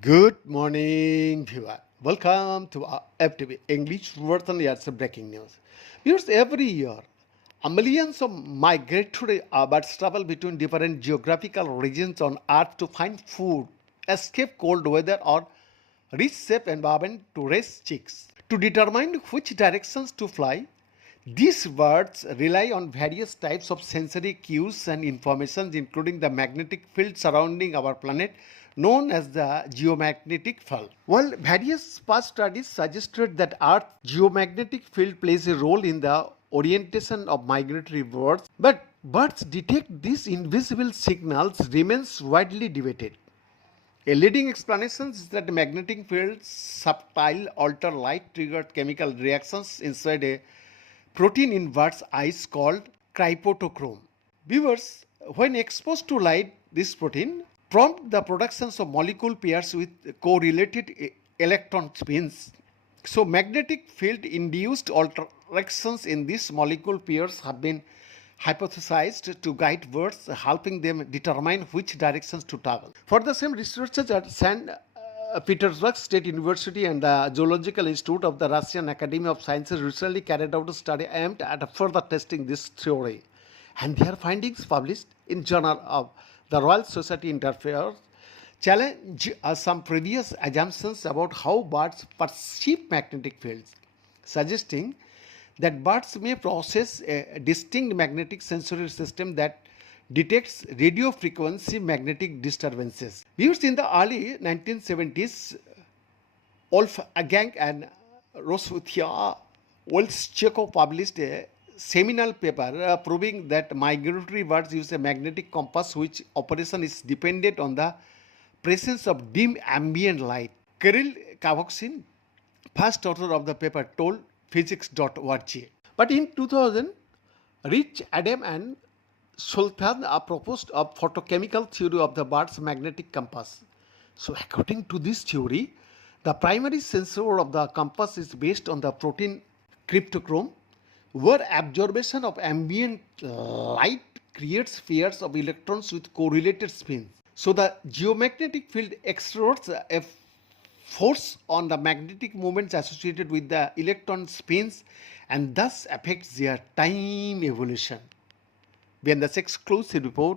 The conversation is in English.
Good morning, viewer. Welcome to our FTV English version years of breaking news. Viewers, every year, millions of migratory birds travel between different geographical regions on Earth to find food, escape cold weather, or reach safe environment to raise chicks. To determine which directions to fly, these birds rely on various types of sensory cues and information, including the magnetic field surrounding our planet, known as the geomagnetic field. While various past studies suggested that Earth's geomagnetic field plays a role in the orientation of migratory birds, but birds detect these invisible signals remains widely debated. A leading explanation is that the magnetic field's subtle alter light triggered chemical reactions inside a protein in birds' eyes called cryptochrome. Viewers, when exposed to light, this protein prompt the production of molecule pairs with correlated electron spins. So magnetic field induced alterations in these molecule pairs have been hypothesized to guide birds, helping them determine which directions to travel. For the same, researchers at St. Petersburg State University and the Zoological Institute of the Russian Academy of Sciences recently carried out a study aimed at further testing this theory. And their findings, published in Journal of the Royal Society Interferes, challenge some previous assumptions about how birds perceive magnetic fields, suggesting that birds may possess a distinct magnetic sensory system that detects radio frequency magnetic disturbances. Used in the early 1970s, Wolfgang and Roswitha Wolfscheko published a seminal paper proving that migratory birds use a magnetic compass which operation is dependent on the presence of dim ambient light. Kirill Kavoksin, first author of the paper, told physics.org. But in 2000, Rich Adam and Soltan proposed a photochemical theory of the bird's magnetic compass. So according to this theory, the primary sensor of the compass is based on the protein cryptochrome, where absorption of ambient light creates pairs of electrons with correlated spins. So the geomagnetic field exerts a force on the magnetic moments associated with the electron spins and thus affects their time evolution. When the exclusive report